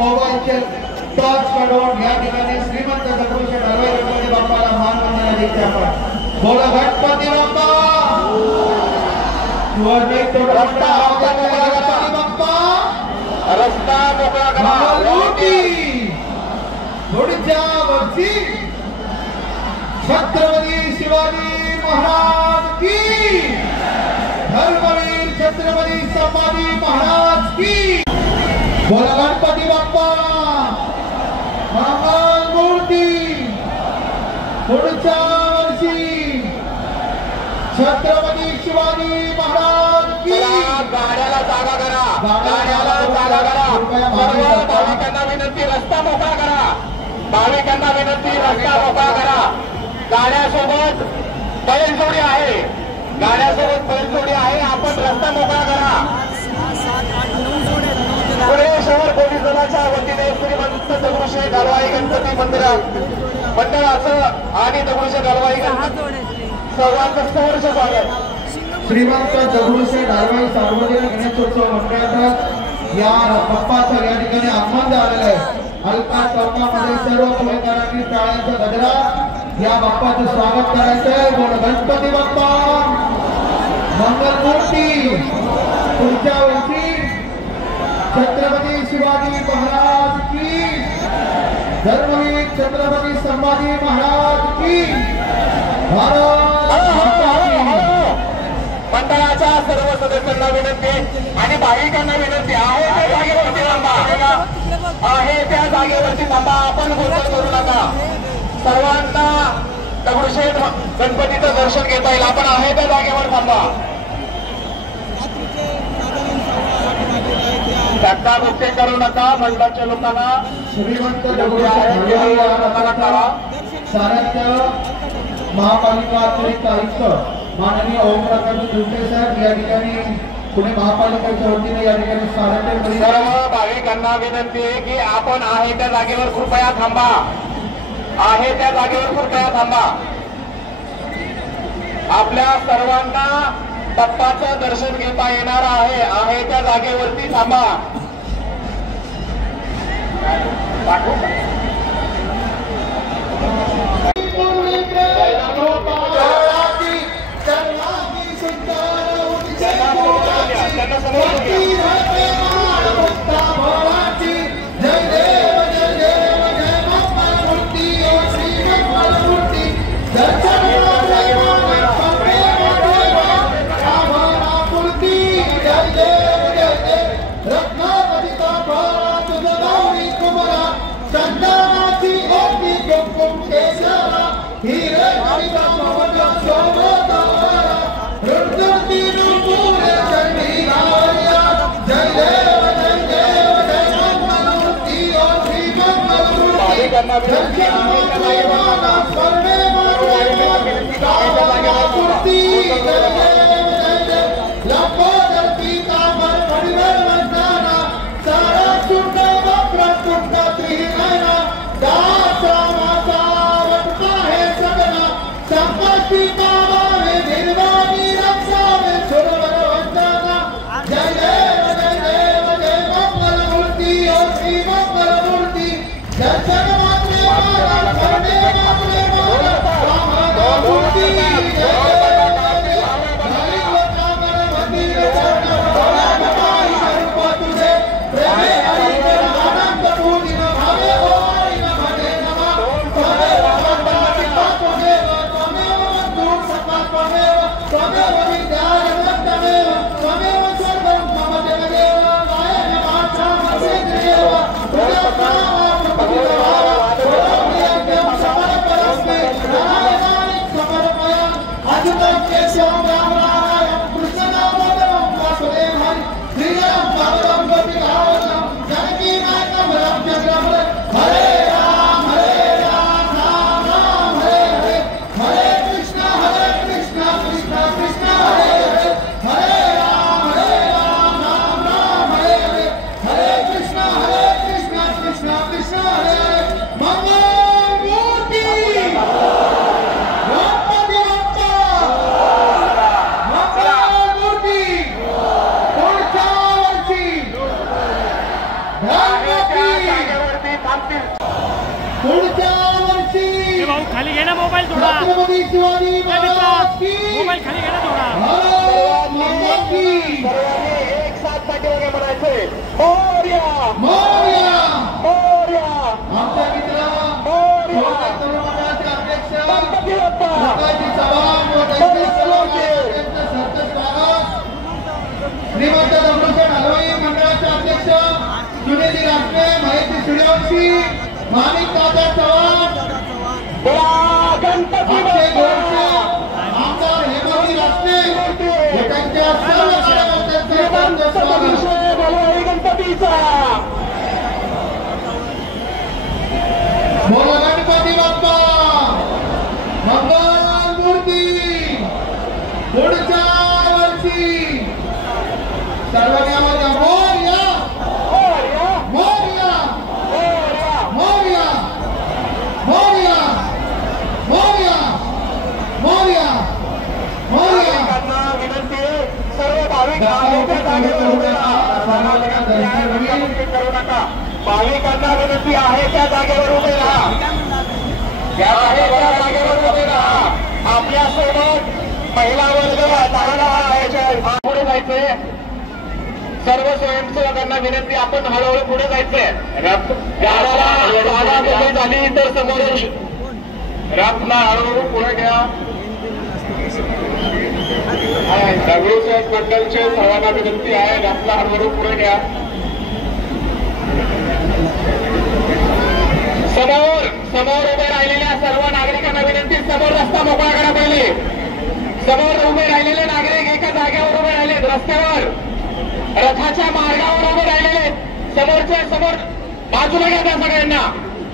मोबाईलचे टॉर्च काढून या ठिकाणी श्रीमंत दगडूशेठ हलवाई गणपती बाप्पाला मान वंदना देते आपण. बोला गणपती बाप्पा रस्ता मोकळा करा. पुढच्या वर्षी छत्रपती शिवाजी महाराज की, धर्मवीर छत्रपती संभाजी महाराज की. बोला गणपती बाप्पा मंगल मूर्ती. पुढच्या वर्षी छत्रपती शिवाजी महाराज की. गाड्याला जागा करा, गाड्याला जागा करा. सर्व भाविकांना विनंती, रस्ता मोकळा करा. भाविकांना विनंती, रस्ता मोकळा करा. गाड्यासोबत बैलजोडी आहे, गाड्यासोबत बैलजोडी आहे. आपण रस्ता मोकळा करा. पुणे शहर पोलीस दलाच्या वतीने श्रीमंत दगडूशेठ हलवाई गणपती मंडळाचं आणि दगडूशेठ हलवाई सर्वांचं सहर्ष स्वागत. श्रीमंत दगडूशेठ हलवाई सार्वजनिक गणेशोत्सव मंडळाचं या बाप्पाचं या ठिकाणी आगमन झालेलं आहे. हलका चौकामध्ये सर्व पुणेकरांनी टाळ्यांचा गजरा या बाप्पाचं स्वागत करायचंय. बोल गणपती बाप्पा मंगल मूर्ती. पुढच्या वर्षी छत्रपती शिवाजी महाराज की, धर्मवीर छत्रपती संभाजी महाराज की. मंडळाच्या सर्व सदस्यांना विनंती आणि भाविकांना विनंती आहे त्या जागेवरती थांबा, आहे त्या जागेवरती थांबा. आपण गोंधळ करू नका. सर्वांना दगडूशेठ गणपतीचं दर्शन घेता येईल. आपण आहे त्या जागेवर थांबा. धक्का बुक्की करू नका. मंडळाच्या लोकांना श्रीमंत दगडूशेठ सारथ्य महापालिका अतिरिक्त आयुक्त माननीय ओमप्रकाश दुर्गे साहेब या ठिकाणी पुणे महापालिकेच्या वतीने या ठिकाणी सारथ्य. सर्व भाविकांना विनंती आहे की आपण आहे त्या जागेवर कृपया थांबा, आहे त्या जागेवर कृपया थांबा. आपल्या सर्वांना बाप्पाचं दर्शन घेता येणार आहे त्या जागेवरती थांबा. थांबतील. पुढच्या वर्षी भाऊ खाली घे ना मोबाईल थोडा. छत्रपती शिवाजी महाराज की मोबाईल खाली घे ना थोडा. भारत माता की सर्वांनी एक साथ पाठीमागे म्हणायचे मोरया मोरया. मोरया आमच्या मित्र मोरया तरुण मंडळाचे अध्यक्ष गणपती बाप्पा प्रकाशजी चव्हाण व त्यांचे सर्व कार्यकर्त्यांचं सरचं स्वागत. श्रीमंत दगडूशेठ हलवाई मंडळाचे अध्यक्ष सुनीलजी रासने, महेशजी सूर्यवंशी, माणिक दादा चव्हाण, बोला गणपती आमचे बाप्पा. आमदार हेमाजी रासने व त्यांच्या सर्व कार्यकर्त्यांचं सरचं स्वागत. बोला गणपतीचा. बोला गणपती बाप्पा मंगल मूर्ती. पुढच्या वर्षी सर्वांनी आवाज मोरया मोरया मोरया मोरया मोरया मोरया मोरया मोरया मोरया. भाविकांना विनंती आहे, सर्व भाविक एका जागेवर उभे राहा. सर्वांना विनंती आहे, धक्काबुक्की करू नका. भाविकांना विनंती आहे त्या जागेवर उभे राहा. त्या जागेवर उभे राहा. आपल्यासोबत महिला वर्ग पुढे जायचंय. सर्व स्वयंसेवकांना विनंती, आपण हळूहळू पुढे जायचंय. जागा मोकळी झाली तर समोर रथला हळूहळू पुढे घ्या. दगडूशेठ मंडळचे सर्वांना विनंती आहे, रथला हळूहळू पुढे घ्या. समोर समोर उभे राहिलेल्या सर्व नागरिकांना विनंती, समोर रस्ता मोकळा करा. पहिले समोर उभे राहिलेले नागरिक एका जागेवर उभे राहिलेत. रस्त्यावर रथाच्या मार्गावर उभे राहिलेले समोरच्या समोर बाजूला घ्या त्या सगळ्यांना.